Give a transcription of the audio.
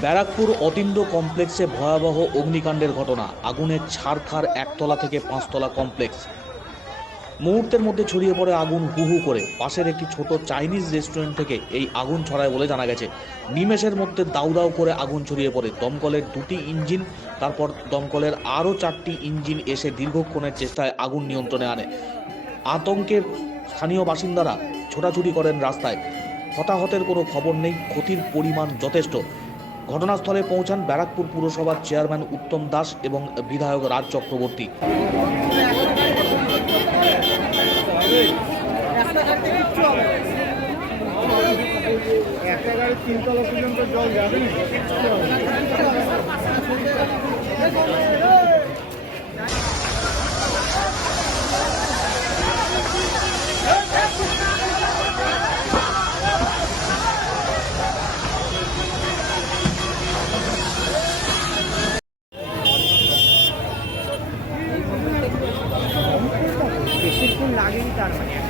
ব্যারাকপুর অতীন্দ্র কমপ্লেক্সে ভয়াবহ অগ্নিকাণ্ডের ঘটনা। আগুনের ছারখার একতলা থেকে পাঁচতলা কমপ্লেক্স। মুহূর্তের মধ্যে ছড়িয়ে পড়ে আগুন হু হু করে। পাশের একটি ছোট চাইনিজ রেস্টুরেন্ট থেকে এই আগুন ছড়ায় বলে জানা গেছে। নিমেষের মধ্যে দাউ দাউ করে আগুন ছড়িয়ে পড়ে। দমকলের দুটি ইঞ্জিন, তারপর দমকলের আরও চারটি ইঞ্জিন এসে দীর্ঘক্ষণের চেষ্টায় আগুন নিয়ন্ত্রণে আনে। আতঙ্কে স্থানীয় বাসিন্দারা ছোটাছুটি করেন রাস্তায়। হতাহতের কোনো খবর নেই। ক্ষতির পরিমাণ যথেষ্ট। ঘটনাস্থলে পৌঁছান ব্যারাকপুর পুরসভার চেয়ারম্যান উত্তম দাস এবং বিধায়ক রাজ চক্রবর্তী। তিনতলা পর্যন্ত জল যাবে લાગે નહીં તાર મને